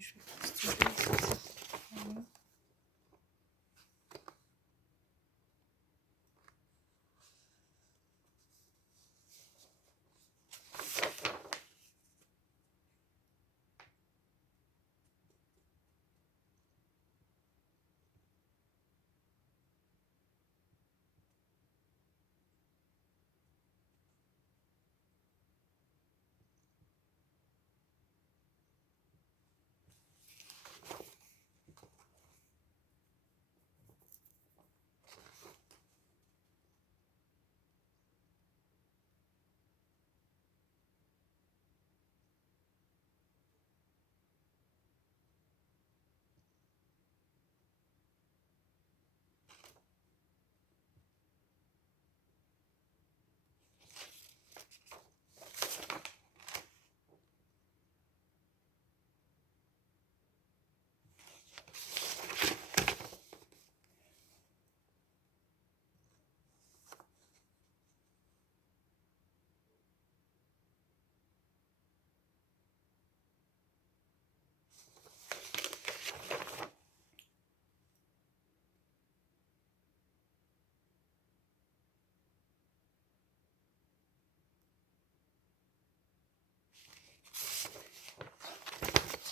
je vais postuler sur cette plateforme.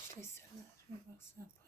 Je fais ça, je vais voir ça après.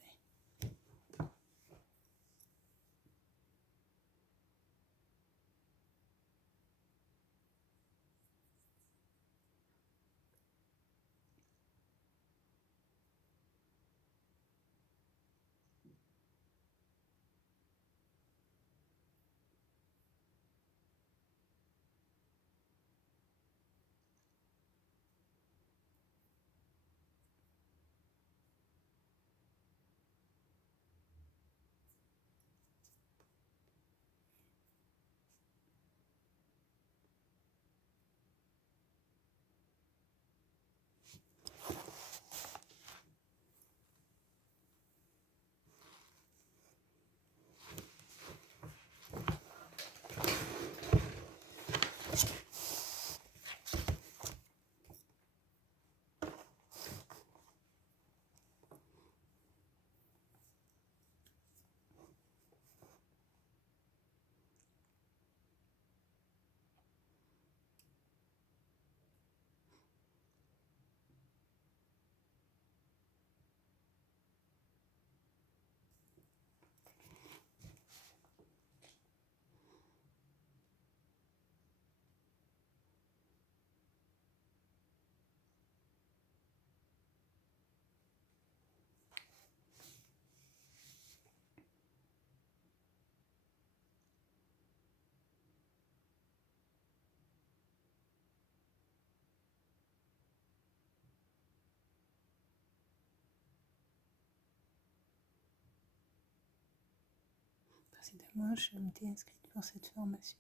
Précédemment, je m'étais inscrite pour cette formation,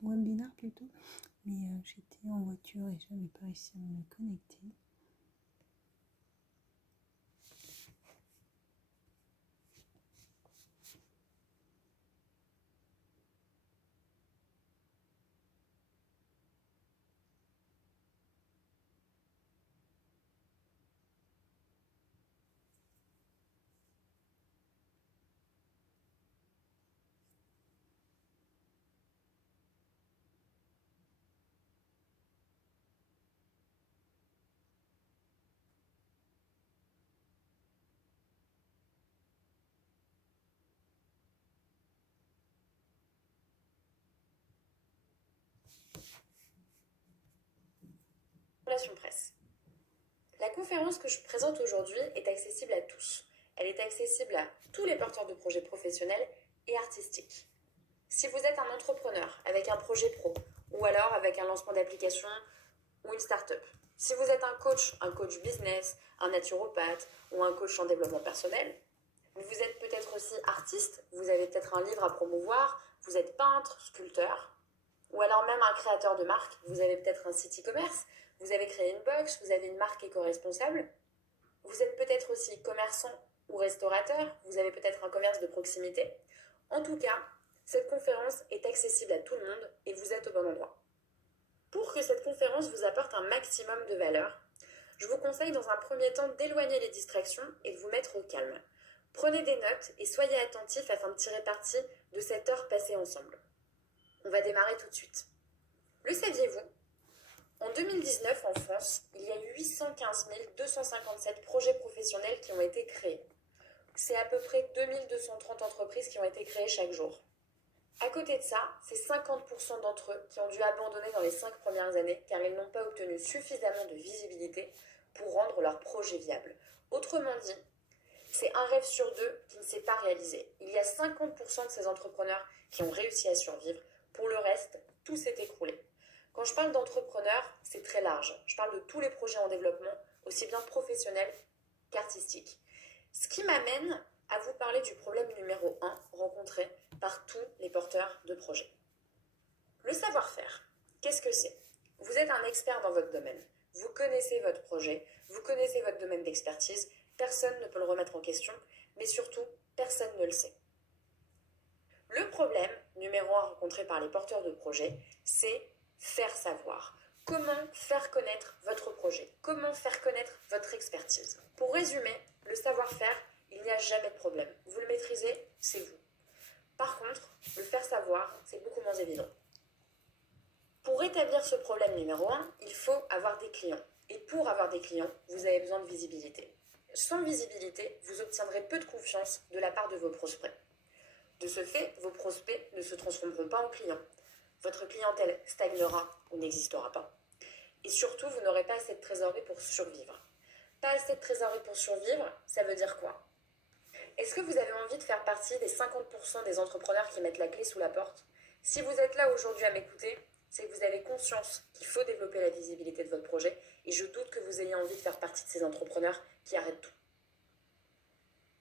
webinaire plutôt, mais j'étais en voiture et je n'avais pas réussi à me connecter. Relations presse. La conférence que je présente aujourd'hui est accessible à tous. Elle est accessible à tous les porteurs de projets professionnels et artistiques. Si vous êtes un entrepreneur avec un projet pro, ou alors avec un lancement d'application ou une start-up. Si vous êtes un coach business, un naturopathe ou un coach en développement personnel, vous êtes peut-être aussi artiste, vous avez peut-être un livre à promouvoir, vous êtes peintre, sculpteur, ou alors même un créateur de marque, vous avez peut-être un site e-commerce, vous avez créé une box, vous avez une marque éco-responsable, vous êtes peut-être aussi commerçant ou restaurateur, vous avez peut-être un commerce de proximité. En tout cas, cette conférence est accessible à tout le monde et vous êtes au bon endroit. Pour que cette conférence vous apporte un maximum de valeur, Je vous conseille dans un premier temps d'éloigner les distractions et de vous mettre au calme. Prenez des notes et soyez attentifs afin de tirer parti de cette heure passée ensemble. On va démarrer tout de suite. Le saviez-vous ? En 2019, en France, il y a eu 815 257 projets professionnels qui ont été créés. C'est à peu près 2230 entreprises qui ont été créées chaque jour. À côté de ça, c'est 50% d'entre eux qui ont dû abandonner dans les 5 premières années car ils n'ont pas obtenu suffisamment de visibilité pour rendre leur projet viable. Autrement dit, c'est un rêve sur deux qui ne s'est pas réalisé. Il y a 50% de ces entrepreneurs qui ont réussi à survivre. Pour le reste, tout s'est écroulé. Quand je parle d'entrepreneurs, c'est très large. Je parle de tous les projets en développement, aussi bien professionnels qu'artistiques. Ce qui m'amène à vous parler du problème numéro 1 rencontré par tous les porteurs de projets. Le savoir-faire, qu'est-ce que c'est ? Vous êtes un expert dans votre domaine. Vous connaissez votre projet, vous connaissez votre domaine d'expertise, personne ne peut le remettre en question, mais surtout, personne ne le sait. Le problème numéro 1 rencontré par les porteurs de projets, c'est faire savoir. Comment faire connaître votre projet ? Comment faire connaître votre expertise ? Pour résumer, le savoir-faire, il n'y a jamais de problème. Vous le maîtrisez, c'est vous. Par contre, le faire savoir, c'est beaucoup moins évident. Pour rétablir ce problème numéro 1, il faut avoir des clients. Et pour avoir des clients, vous avez besoin de visibilité. Sans visibilité, vous obtiendrez peu de confiance de la part de vos prospects. De ce fait, vos prospects ne se transformeront pas en clients. Votre clientèle stagnera ou n'existera pas. Et surtout, vous n'aurez pas assez de trésorerie pour survivre. Pas assez de trésorerie pour survivre, ça veut dire quoi ? Est-ce que vous avez envie de faire partie des 50% des entrepreneurs qui mettent la clé sous la porte ? Si vous êtes là aujourd'hui à m'écouter, c'est que vous avez conscience qu'il faut développer la visibilité de votre projet et je doute que vous ayez envie de faire partie de ces entrepreneurs qui arrêtent tout.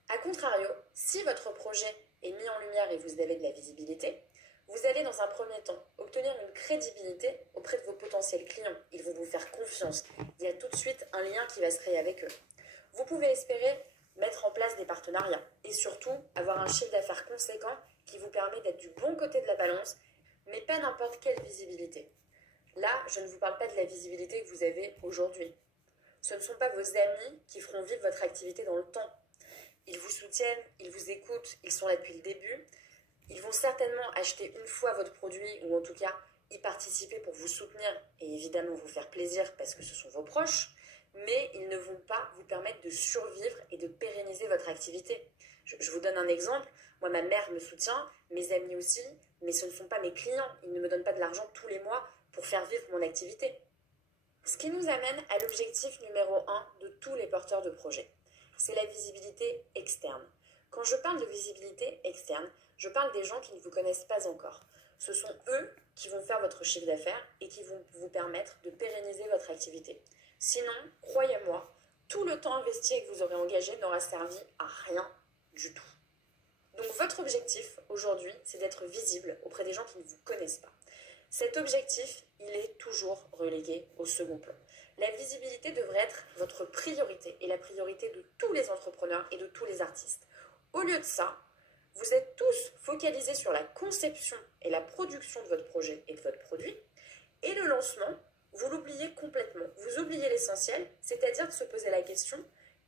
A contrario, si votre projet est mis en lumière et vous avez de la visibilité, vous allez dans un premier temps obtenir une crédibilité auprès de vos potentiels clients. Ils vont vous faire confiance. Il y a tout de suite un lien qui va se créer avec eux. Vous pouvez espérer mettre en place des partenariats et surtout avoir un chiffre d'affaires conséquent qui vous permet d'être du bon côté de la balance, mais pas n'importe quelle visibilité. Là, je ne vous parle pas de la visibilité que vous avez aujourd'hui. Ce ne sont pas vos amis qui feront vivre votre activité dans le temps. Ils vous soutiennent, ils vous écoutent, ils sont là depuis le début. Ils vont certainement acheter une fois votre produit ou en tout cas y participer pour vous soutenir et évidemment vous faire plaisir parce que ce sont vos proches, mais ils ne vont pas vous permettre de survivre et de pérenniser votre activité. Je vous donne un exemple. Moi, ma mère me soutient, mes amis aussi, mais ce ne sont pas mes clients. Ils ne me donnent pas de l'argent tous les mois pour faire vivre mon activité. Ce qui nous amène à l'objectif numéro 1 de tous les porteurs de projets. C'est la visibilité externe. Quand je parle de visibilité externe, je parle des gens qui ne vous connaissent pas encore. Ce sont eux qui vont faire votre chiffre d'affaires et qui vont vous permettre de pérenniser votre activité. Sinon, croyez-moi, tout le temps investi et que vous aurez engagé n'aura servi à rien du tout. Donc votre objectif aujourd'hui, c'est d'être visible auprès des gens qui ne vous connaissent pas. Cet objectif, il est toujours relégué au second plan. La visibilité devrait être votre priorité et la priorité de tous les entrepreneurs et de tous les artistes. Au lieu de ça, vous êtes tous focalisés sur la conception et la production de votre projet et de votre produit, et le lancement, vous l'oubliez complètement. Vous oubliez l'essentiel, c'est-à-dire de se poser la question,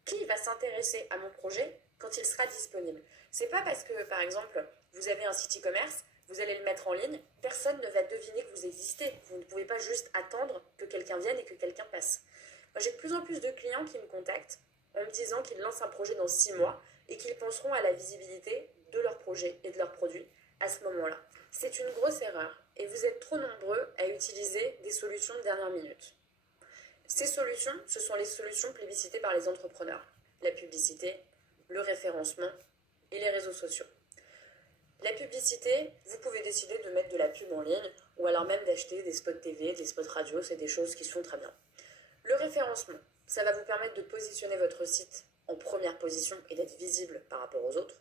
qui va s'intéresser à mon projet quand il sera disponible ? C'est pas parce que, par exemple, vous avez un site e-commerce, vous allez le mettre en ligne, personne ne va deviner que vous existez. Vous ne pouvez pas juste attendre que quelqu'un vienne et que quelqu'un passe. Moi, j'ai de plus en plus de clients qui me contactent en me disant qu'ils lancent un projet dans 6 mois et qu'ils penseront à la visibilité de leur projet et de leurs produits à ce moment-là. C'est une grosse erreur et vous êtes trop nombreux à utiliser des solutions de dernière minute. Ces solutions, ce sont les solutions plébiscitées par les entrepreneurs. La publicité, le référencement et les réseaux sociaux. La publicité, vous pouvez décider de mettre de la pub en ligne ou alors même d'acheter des spots TV, des spots radio, c'est des choses qui sont très bien. Le référencement, ça va vous permettre de positionner votre site en première position et d'être visible par rapport aux autres.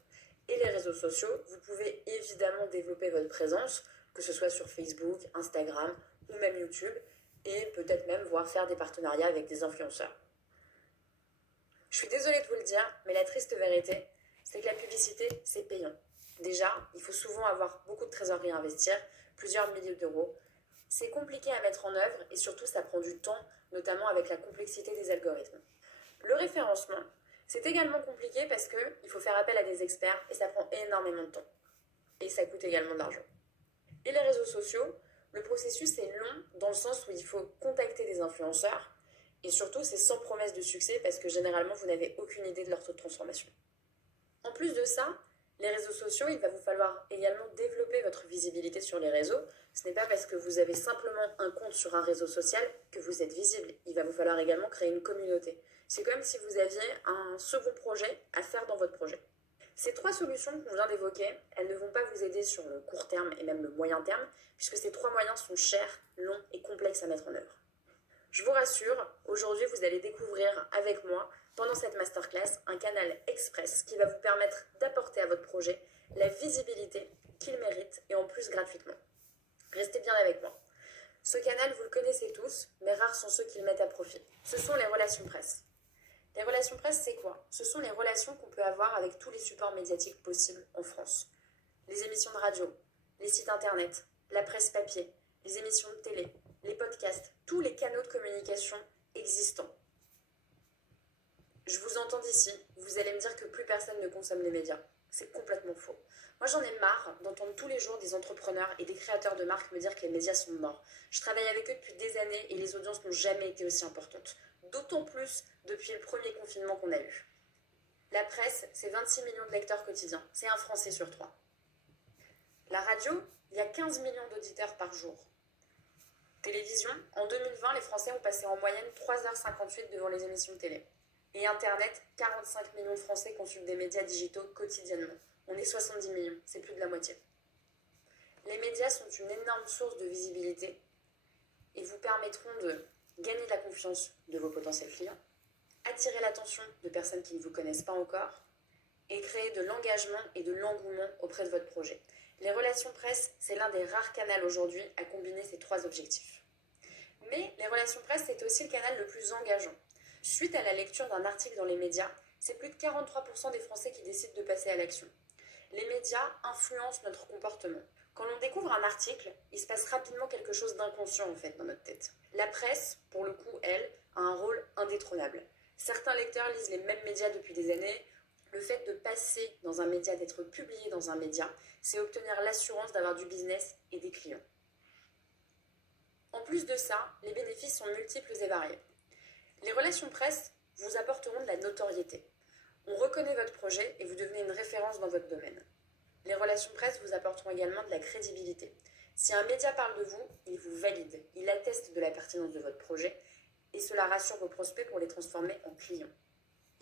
Et les réseaux sociaux, vous pouvez évidemment développer votre présence, que ce soit sur Facebook, Instagram ou même YouTube, et peut-être même voir faire des partenariats avec des influenceurs. Je suis désolée de vous le dire, mais la triste vérité, c'est que la publicité, c'est payant. Déjà, il faut souvent avoir beaucoup de trésorerie à investir, plusieurs milliers d'euros. C'est compliqué à mettre en œuvre et surtout ça prend du temps, notamment avec la complexité des algorithmes. Le référencement, c'est également compliqué parce qu'il faut faire appel à des experts et ça prend énormément de temps. Et ça coûte également de l'argent. Et les réseaux sociaux, le processus est long dans le sens où il faut contacter des influenceurs et surtout c'est sans promesse de succès parce que généralement vous n'avez aucune idée de leur taux de transformation. En plus de ça, les réseaux sociaux, il va vous falloir également développer votre visibilité sur les réseaux. Ce n'est pas parce que vous avez simplement un compte sur un réseau social que vous êtes visible. Il va vous falloir également créer une communauté. C'est comme si vous aviez un second projet à faire dans votre projet. Ces 3 solutions qu'on vient d'évoquer, elles ne vont pas vous aider sur le court terme et même le moyen terme, puisque ces 3 moyens sont chers, longs et complexes à mettre en œuvre. Je vous rassure, aujourd'hui vous allez découvrir avec moi, pendant cette masterclass, un canal express qui va vous permettre d'apporter à votre projet la visibilité qu'il mérite et en plus gratuitement. Restez bien avec moi. Ce canal, vous le connaissez tous, mais rares sont ceux qui le mettent à profit. Ce sont les relations presse. Les relations presse, c'est quoi? Ce sont les relations qu'on peut avoir avec tous les supports médiatiques possibles en France. Les émissions de radio, les sites internet, la presse papier, les émissions de télé, les podcasts, tous les canaux de communication existants. Je vous entends d'ici, vous allez me dire que plus personne ne consomme les médias. C'est complètement faux. Moi j'en ai marre d'entendre tous les jours des entrepreneurs et des créateurs de marques me dire que les médias sont morts. Je travaille avec eux depuis des années et les audiences n'ont jamais été aussi importantes. D'autant plus depuis le premier confinement qu'on a eu. La presse, c'est 26 millions de lecteurs quotidiens. C'est un Français sur 3. La radio, il y a 15 millions d'auditeurs par jour. Télévision, en 2020, les Français ont passé en moyenne 3h58 devant les émissions de télé. Et Internet, 45 millions de Français consultent des médias digitaux quotidiennement. On est 70 millions, c'est plus de la moitié. Les médias sont une énorme source de visibilité et vous permettront de gagner la confiance de vos potentiels clients, attirer l'attention de personnes qui ne vous connaissent pas encore et créer de l'engagement et de l'engouement auprès de votre projet. Les relations presse, c'est l'un des rares canaux aujourd'hui à combiner ces 3 objectifs. Mais les relations presse, c'est aussi le canal le plus engageant. Suite à la lecture d'un article dans les médias, c'est plus de 43% des Français qui décident de passer à l'action. Les médias influencent notre comportement. Quand on découvre un article, il se passe rapidement quelque chose d'inconscient en fait dans notre tête. La presse, pour le coup, elle, a un rôle indétrônable. Certains lecteurs lisent les mêmes médias depuis des années. Le fait de passer dans un média, d'être publié dans un média, c'est obtenir l'assurance d'avoir du business et des clients. En plus de ça, les bénéfices sont multiples et variés. Les relations presse vous apporteront de la notoriété. On reconnaît votre projet et vous devenez une référence dans votre domaine. Les relations presse vous apporteront également de la crédibilité. Si un média parle de vous, il vous valide, il atteste de la pertinence de votre projet et cela rassure vos prospects pour les transformer en clients.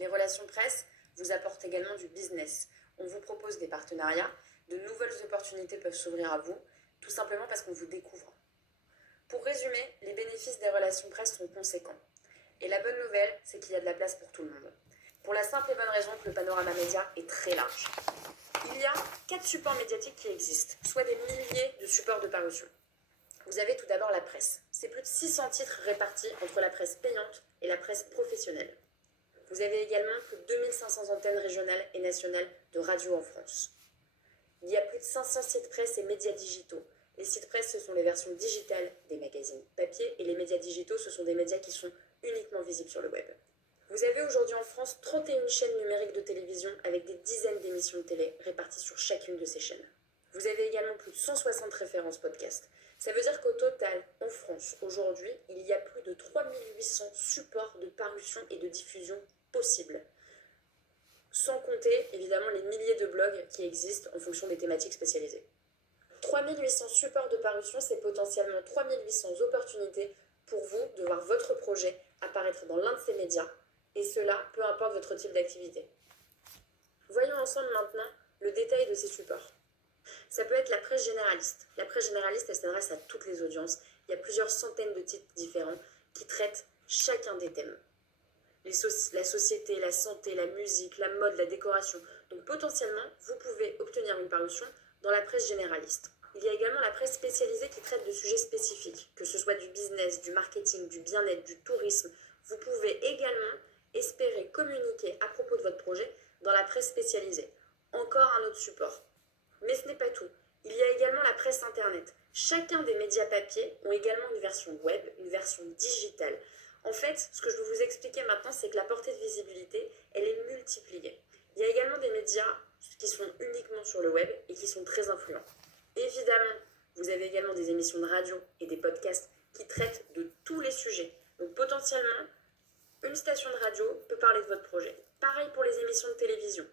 Les relations presse vous apportent également du business. On vous propose des partenariats, de nouvelles opportunités peuvent s'ouvrir à vous, tout simplement parce qu'on vous découvre. Pour résumer, les bénéfices des relations presse sont conséquents. Et la bonne nouvelle, c'est qu'il y a de la place pour tout le monde. Pour la simple et bonne raison que le panorama média est très large. Il y a 4 supports médiatiques qui existent, soit des milliers de supports de parution. Vous avez tout d'abord la presse. C'est plus de 600 titres répartis entre la presse payante et la presse professionnelle. Vous avez également plus de 2500 antennes régionales et nationales de radio en France. Il y a plus de 500 sites presse et médias digitaux. Les sites presse, ce sont les versions digitales des magazines papier et les médias digitaux, ce sont des médias qui sont uniquement visibles sur le web. Vous avez aujourd'hui en France 31 chaînes numériques de télévision avec des dizaines d'émissions de télé réparties sur chacune de ces chaînes. Vous avez également plus de 160 références podcast. Ça veut dire qu'au total, en France, aujourd'hui, il y a plus de 3800 supports de parution et de diffusion possibles. Sans compter, évidemment, les milliers de blogs qui existent en fonction des thématiques spécialisées. 3800 supports de parution, c'est potentiellement 3800 opportunités pour vous de voir votre projet apparaître dans l'un de ces médias, et cela, peu importe votre type d'activité. Voyons ensemble maintenant le détail de ces supports. Ça peut être la presse généraliste. La presse généraliste, elle s'adresse à toutes les audiences. Il y a plusieurs centaines de titres différents qui traitent chacun des thèmes. La société, la santé, la musique, la mode, la décoration. Donc potentiellement, vous pouvez obtenir une parution dans la presse généraliste. Il y a également la presse spécialisée qui traite de sujets spécifiques, que ce soit du business, du marketing, du bien-être, du tourisme. Vous pouvez également espérer communiquer à propos de votre projet dans la presse spécialisée. Encore un autre support. Mais ce n'est pas tout. Il y a également la presse internet. Chacun des médias papier ont également une version web, une version digitale. En fait, ce que je veux vous expliquer maintenant, c'est que la portée de visibilité, elle est multipliée. Il y a également des médias qui sont uniquement sur le web et qui sont très influents. Évidemment, vous avez également des émissions de radio et des podcasts qui traitent de tous les sujets. Donc potentiellement, une station de radio peut parler de votre projet. Pareil pour les émissions de télévision.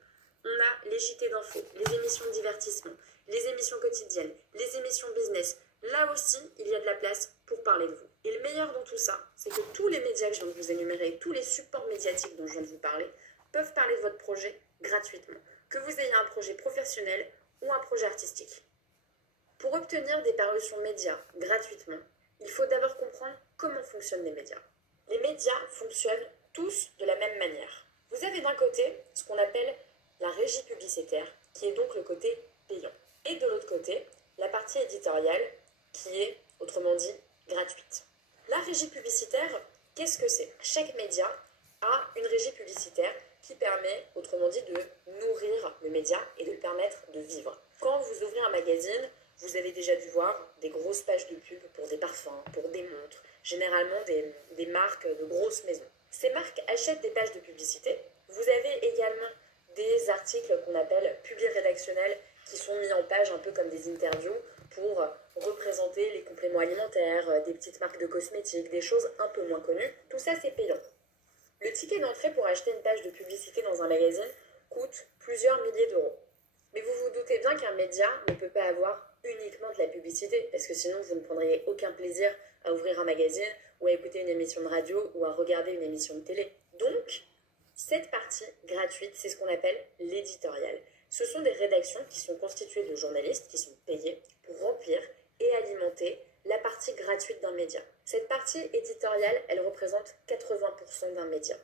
On a les JT d'info, les émissions de divertissement, les émissions quotidiennes, les émissions business. Là aussi, il y a de la place pour parler de vous. Et le meilleur dans tout ça, c'est que tous les médias que je viens de vous énumérer, tous les supports médiatiques dont je viens de vous parler, peuvent parler de votre projet gratuitement. Que vous ayez un projet professionnel ou un projet artistique. Pour obtenir des parutions médias gratuitement, il faut d'abord comprendre comment fonctionnent les médias. Les médias fonctionnent tous de la même manière. Vous avez d'un côté ce qu'on appelle la régie publicitaire, qui est donc le côté payant. Et de l'autre côté, la partie éditoriale, qui est, autrement dit, gratuite. La régie publicitaire, qu'est-ce que c'est? Chaque média a une régie publicitaire qui permet, autrement dit, de nourrir le média et de le permettre de vivre. Quand vous ouvrez un magazine, vous avez déjà dû voir des grosses pages de pub pour des parfums, pour des montres, généralement des marques de grosses maisons. Ces marques achètent des pages de publicité. Vous avez également des articles qu'on appelle publis rédactionnels qui sont mis en page un peu comme des interviews pour représenter les compléments alimentaires, des petites marques de cosmétiques, des choses un peu moins connues. Tout ça, c'est payant. Le ticket d'entrée pour acheter une page de publicité dans un magazine coûte plusieurs milliers d'euros. Mais vous vous doutez bien qu'un média ne peut pas avoir uniquement de la publicité, parce que sinon vous ne prendriez aucun plaisir à ouvrir un magazine ou à écouter une émission de radio ou à regarder une émission de télé. Donc, cette partie gratuite, c'est ce qu'on appelle l'éditorial. Ce sont des rédactions qui sont constituées de journalistes qui sont payés pour remplir et alimenter la partie gratuite d'un média. Cette partie éditoriale, elle représente 80% d'un média.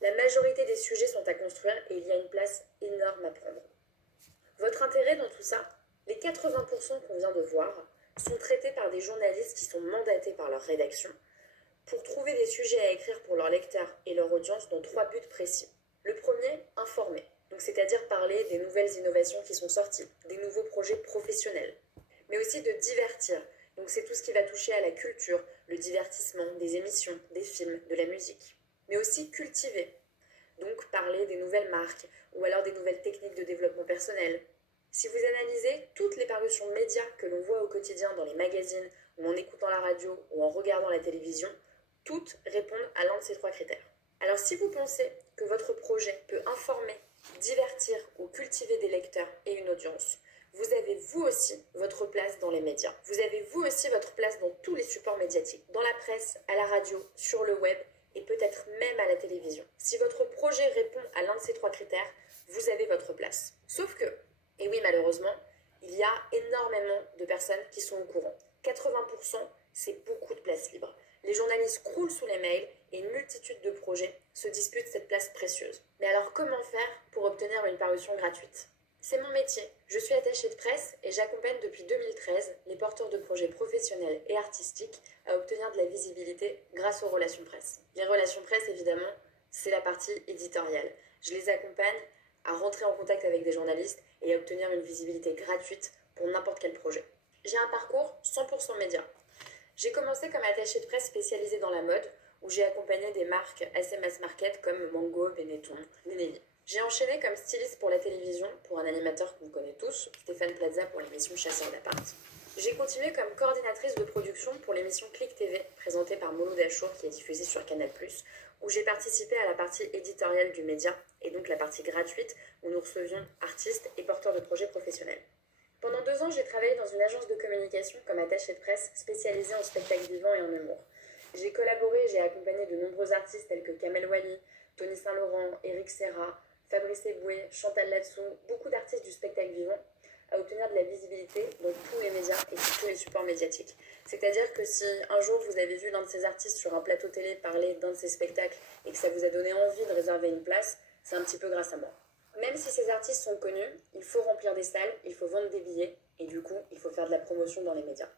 La majorité des sujets sont à construire et il y a une place énorme à prendre. Votre intérêt dans tout ça, les 80% qu'on vient de voir, sont traités par des journalistes qui sont mandatés par leur rédaction pour trouver des sujets à écrire pour leurs lecteurs et leur audience dans 3 buts précis. Le premier, informer, donc c'est-à-dire parler des nouvelles innovations qui sont sorties, des nouveaux projets professionnels, mais aussi de divertir, donc c'est tout ce qui va toucher à la culture, le divertissement, des émissions, des films, de la musique, mais aussi cultiver, donc parler des nouvelles marques ou alors des nouvelles techniques de développement personnel. Si vous analysez toutes les parutions médias que l'on voit au quotidien dans les magazines ou en écoutant la radio ou en regardant la télévision, toutes répondent à l'un de ces 3 critères. Alors si vous pensez que votre projet peut informer, divertir ou cultiver des lecteurs et une audience, vous avez vous aussi votre place dans les médias. Vous avez vous aussi votre place dans tous les supports médiatiques, dans la presse, à la radio, sur le web et peut-être même à la télévision. Si votre projet répond à l'un de ces 3 critères, vous avez votre place. Sauf que, et oui malheureusement, il y a énormément de personnes qui sont au courant. 80%, c'est beaucoup de places libres. Les journalistes croulent sous les mails et une multitude de projets se disputent cette place précieuse. Mais alors comment faire pour obtenir une parution gratuite? C'est mon métier. Je suis attachée de presse et j'accompagne depuis 2013 les porteurs de projets professionnels et artistiques à obtenir de la visibilité grâce aux relations presse. Les relations presse, évidemment, c'est la partie éditoriale. Je les accompagne à rentrer en contact avec des journalistes et à obtenir une visibilité gratuite pour n'importe quel projet. J'ai un parcours 100% média. J'ai commencé comme attachée de presse spécialisée dans la mode, où j'ai accompagné des marques assez mass market comme Mango, Benetton, Nelly. J'ai enchaîné comme styliste pour la télévision, pour un animateur que vous connaissez tous, Stéphane Plaza pour l'émission Chasseur d'appart. J'ai continué comme coordinatrice de production pour l'émission Click TV, présentée par Mouloud Achour, qui est diffusée sur Canal+, où j'ai participé à la partie éditoriale du média, et donc la partie gratuite, où nous recevions artistes et porteurs de projets professionnels. Pendant 2 ans, j'ai travaillé dans une agence de communication comme attachée de presse spécialisée en spectacle vivant et en humour. J'ai collaboré et j'ai accompagné de nombreux artistes tels que Kamel Wally, Tony Saint-Laurent, Eric Serra, Fabrice Eboué, Chantal Latsou, beaucoup d'artistes du spectacle vivant, à obtenir de la visibilité dans tous les médias et sur tous les supports médiatiques. C'est-à-dire que si un jour vous avez vu l'un de ces artistes sur un plateau télé parler d'un de ces spectacles et que ça vous a donné envie de réserver une place, c'est un petit peu grâce à moi. Même si ces artistes sont connus, il faut remplir des salles, il faut vendre des billets et du coup, il faut faire de la promotion dans les médias.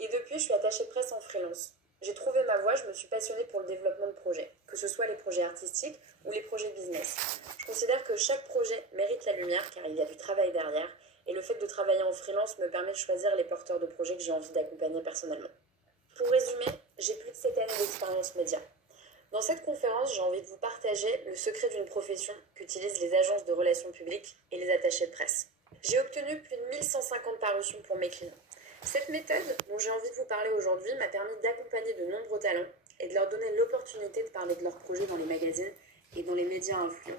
Et depuis, je suis attachée de presse en freelance. J'ai trouvé ma voie, je me suis passionnée pour le développement de projets, que ce soit les projets artistiques ou les projets business. Je considère que chaque projet mérite la lumière car il y a du travail derrière Et le fait de travailler en freelance me permet de choisir les porteurs de projets que j'ai envie d'accompagner personnellement. Pour résumer, j'ai plus de 7 années d'expérience média. Dans cette conférence, j'ai envie de vous partager le secret d'une profession qu'utilisent les agences de relations publiques et les attachés de presse. J'ai obtenu plus de 1150 parutions pour mes clients. Cette méthode dont j'ai envie de vous parler aujourd'hui m'a permis d'accompagner de nombreux talents et de leur donner l'opportunité de parler de leurs projets dans les magazines et dans les médias influents.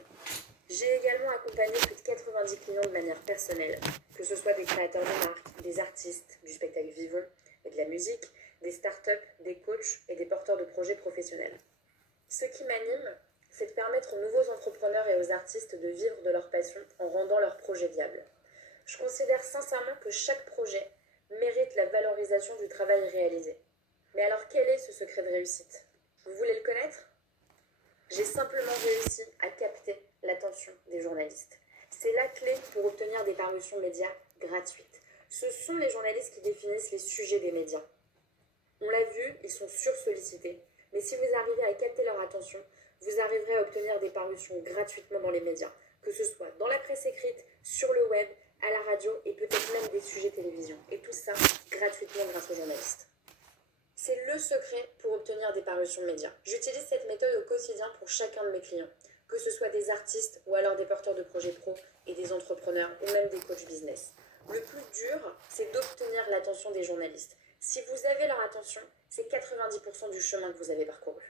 J'ai également accompagné plus de 90 clients de manière personnelle, que ce soit des créateurs de marques, des artistes, du spectacle vivant et de la musique, des startups, des coachs et des porteurs de projets professionnels. Ce qui m'anime, c'est de permettre aux nouveaux entrepreneurs et aux artistes de vivre de leur passion en rendant leurs projets viables. Je considère sincèrement que chaque projet mérite la valorisation du travail réalisé. Mais alors quel est ce secret de réussite? Vous voulez le connaître? J'ai simplement réussi à capter l'attention des journalistes. C'est la clé pour obtenir des parutions médias gratuites. Ce sont les journalistes qui définissent les sujets des médias. On l'a vu, ils sont sursollicités. Mais si vous arrivez à capter leur attention, vous arriverez à obtenir des parutions gratuitement dans les médias, que ce soit dans la presse écrite, sur le web, à la radio et peut-être même des sujets télévision. Et tout ça gratuitement grâce aux journalistes. C'est le secret pour obtenir des parutions médias. J'utilise cette méthode au quotidien pour chacun de mes clients, que ce soit des artistes ou alors des porteurs de projets pro et des entrepreneurs ou même des coachs business. Le plus dur, c'est d'obtenir l'attention des journalistes. Si vous avez leur attention, c'est 90% du chemin que vous avez parcouru.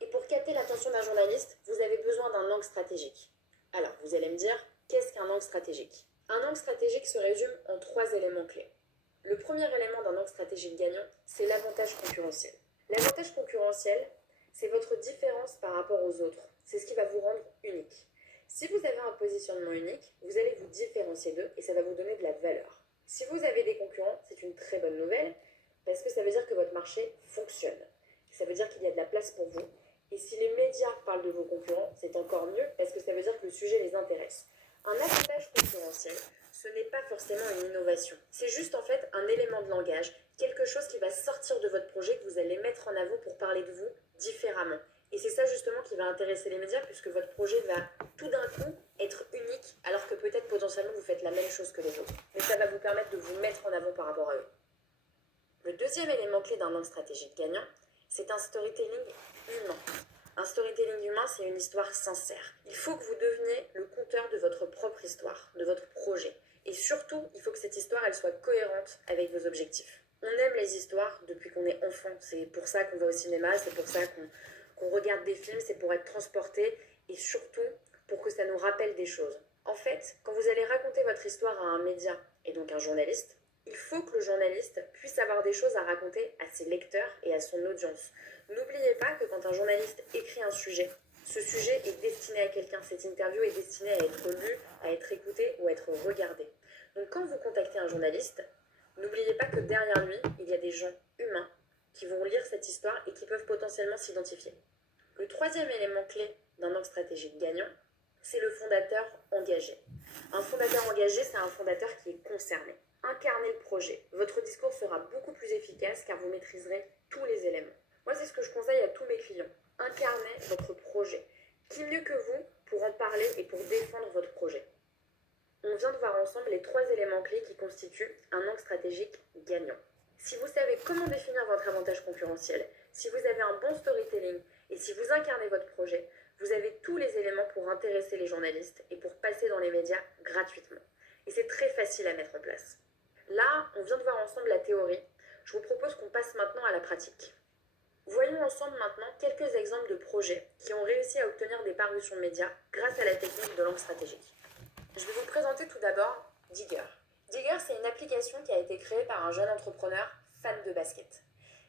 Et pour capter l'attention d'un journaliste, vous avez besoin d'un angle stratégique. Alors, vous allez me dire, qu'est-ce qu'un angle stratégique? Un angle stratégique se résume en 3 éléments clés. Le premier élément d'un angle stratégique gagnant, c'est l'avantage concurrentiel. L'avantage concurrentiel, c'est votre différence par rapport aux autres. C'est ce qui va vous rendre unique. Si vous avez un positionnement unique, vous allez vous différencier d'eux et ça va vous donner de la valeur. Si vous avez des concurrents, c'est une très bonne nouvelle parce que ça veut dire que votre marché fonctionne. Ça veut dire qu'il y a de la place pour vous. Et si les médias parlent de vos concurrents, c'est encore mieux parce que ça veut dire que le sujet les intéresse. Un avantage concurrentiel, ce n'est pas forcément une innovation. C'est juste en fait un élément de langage, quelque chose qui va sortir de votre projet, que vous allez mettre en avant pour parler de vous différemment. Et c'est ça justement qui va intéresser les médias puisque votre projet va tout d'un coup être unique alors que peut-être potentiellement vous faites la même chose que les autres. Mais ça va vous permettre de vous mettre en avant par rapport à eux. Le deuxième élément clé d'un angle stratégique gagnant, c'est un storytelling humain. Un storytelling humain, c'est une histoire sincère. Il faut que vous deveniez le conteur de votre propre histoire, de votre projet. Et surtout, il faut que cette histoire, elle soit cohérente avec vos objectifs. On aime les histoires depuis qu'on est enfant. C'est pour ça qu'on va au cinéma, c'est pour ça qu'on regarde des films, c'est pour être transporté et surtout pour que ça nous rappelle des choses. En fait, quand vous allez raconter votre histoire à un média et donc un journaliste, il faut que le journaliste puisse avoir des choses à raconter à ses lecteurs et à son audience. N'oubliez pas que quand un journaliste écrit un sujet, ce sujet est destiné à quelqu'un. Cette interview est destinée à être lue, à être écoutée ou à être regardée. Donc quand vous contactez un journaliste, n'oubliez pas que derrière lui, il y a des gens humains qui vont lire cette histoire et qui peuvent potentiellement s'identifier. Le troisième élément clé d'un angle stratégique gagnant, c'est le fondateur engagé. Un fondateur engagé, c'est un fondateur qui est concerné. Incarnez le projet. Votre discours sera beaucoup plus efficace car vous maîtriserez tous les éléments. Moi, c'est ce que je conseille à tous mes clients. Incarnez votre projet. Qui mieux que vous pour en parler et pour défendre votre projet? On vient de voir ensemble les 3 éléments clés qui constituent un angle stratégique gagnant. Si vous savez comment définir votre avantage concurrentiel, si vous avez un bon storytelling et si vous incarnez votre projet, vous avez tous les éléments pour intéresser les journalistes et pour passer dans les médias gratuitement. Et c'est très facile à mettre en place. Là, on vient de voir ensemble la théorie. Je vous propose qu'on passe maintenant à la pratique. Voyons ensemble maintenant quelques exemples de projets qui ont réussi à obtenir des parutions médias grâce à la technique de l'angle stratégique. Je vais vous présenter tout d'abord Digger. Digger, c'est une application qui a été créée par un jeune entrepreneur fan de basket.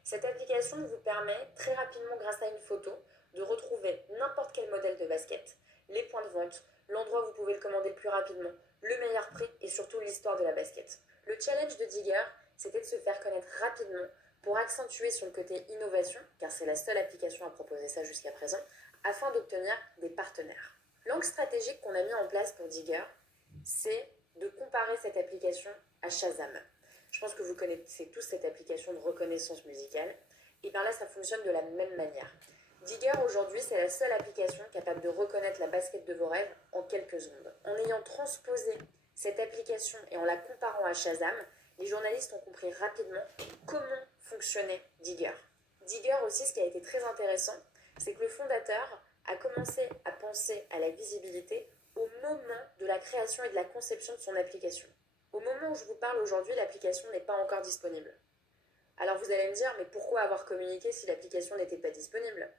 Cette application vous permet très rapidement, grâce à une photo, de retrouver n'importe quel modèle de basket, les points de vente, l'endroit où vous pouvez le commander le plus rapidement, le meilleur prix et surtout l'histoire de la basket. Le challenge de Digger, c'était de se faire connaître rapidement pour accentuer sur le côté innovation, car c'est la seule application à proposer ça jusqu'à présent, afin d'obtenir des partenaires. L'angle stratégique qu'on a mis en place pour Digger, c'est de comparer cette application à Shazam. Je pense que vous connaissez tous cette application de reconnaissance musicale, et bien là ça fonctionne de la même manière. Digger aujourd'hui, c'est la seule application capable de reconnaître la basket de vos rêves en quelques secondes. En ayant transposé cette application et en la comparant à Shazam, les journalistes ont compris rapidement comment fonctionnait Digger. Digger aussi, ce qui a été très intéressant, c'est que le fondateur a commencé à penser à la visibilité au moment de la création et de la conception de son application. Au moment où je vous parle aujourd'hui, l'application n'est pas encore disponible. Alors vous allez me dire, mais pourquoi avoir communiqué si l'application n'était pas disponible?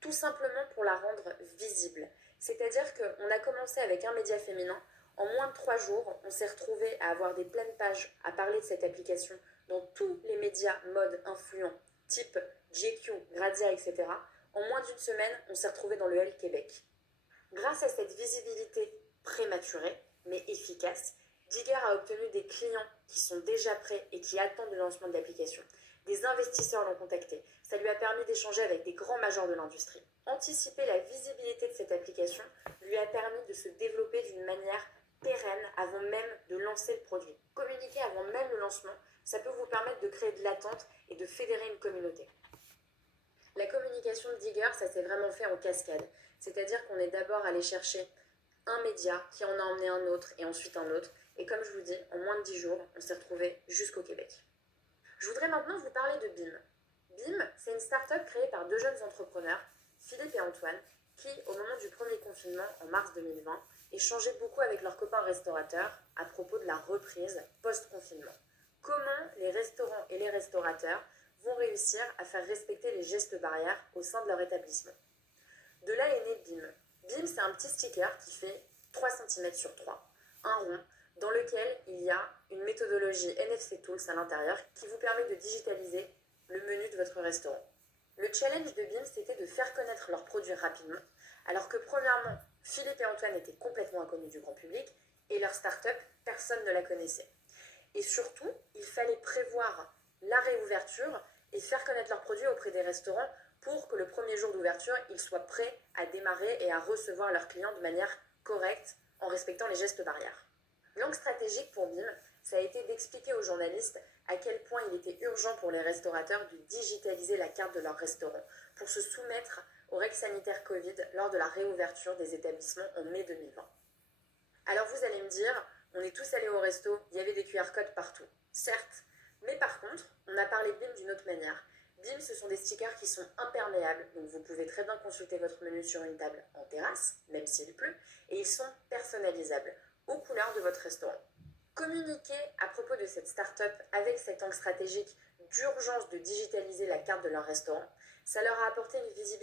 Tout simplement pour la rendre visible. C'est-à-dire qu'on a commencé avec un média féminin. En moins de 3 jours, on s'est retrouvé à avoir des pleines pages à parler de cette application dans tous les médias mode influents, type GQ, Grazia, etc. En moins d'une semaine, on s'est retrouvé dans le L Québec. Grâce à cette visibilité prématurée, mais efficace, Digger a obtenu des clients qui sont déjà prêts et qui attendent le lancement de l'application. Des investisseurs l'ont contacté. Ça lui a permis d'échanger avec des grands majors de l'industrie. Anticiper la visibilité de cette application lui a permis de se développer d'une manière pérenne avant même de lancer le produit. Communiquer avant même le lancement, ça peut vous permettre de créer de l'attente et de fédérer une communauté. La communication de Digger, ça s'est vraiment fait en cascade. C'est-à-dire qu'on est d'abord allé chercher un média qui en a emmené un autre et ensuite un autre. Et comme je vous dis, en moins de 10 jours, on s'est retrouvé jusqu'au Québec. Je voudrais maintenant vous parler de BIM. BIM, c'est une start-up créée par 2 jeunes entrepreneurs, Philippe et Antoine, qui, au moment du premier confinement en mars 2020, échangeaient beaucoup avec leurs copains restaurateurs à propos de la reprise post-confinement. Comment les restaurants et les restaurateurs vont réussir à faire respecter les gestes barrières au sein de leur établissement. De là est né BIM. BIM, c'est un petit sticker qui fait 3 cm sur 3, un rond, dans lequel il y a une méthodologie NFC Tools à l'intérieur qui vous permet de digitaliser le menu de votre restaurant. Le challenge de BIM, c'était de faire connaître leurs produits rapidement, alors que premièrement, Philippe et Antoine étaient complètement inconnus du grand public et leur start-up, personne ne la connaissait. Et surtout, il fallait prévoir la réouverture et faire connaître leurs produits auprès des restaurants pour que le premier jour d'ouverture, ils soient prêts à démarrer et à recevoir leurs clients de manière correcte en respectant les gestes barrières. L'angle stratégique pour BIM, ça a été d'expliquer aux journalistes à quel point il était urgent pour les restaurateurs de digitaliser la carte de leur restaurant pour se soumettre aux règles sanitaires Covid lors de la réouverture des établissements en mai 2020. Alors vous allez me dire, on est tous allés au resto, il y avait des QR codes partout. Certes, mais par contre, on a parlé de BIM d'une autre manière. BIM, ce sont des stickers qui sont imperméables, donc vous pouvez très bien consulter votre menu sur une table en terrasse, même s'il pleut, et ils sont personnalisables, aux couleurs de votre restaurant. Communiquer à propos de cette start-up avec cet angle stratégique d'urgence de digitaliser la carte de leur restaurant, ça leur a apporté une visibilité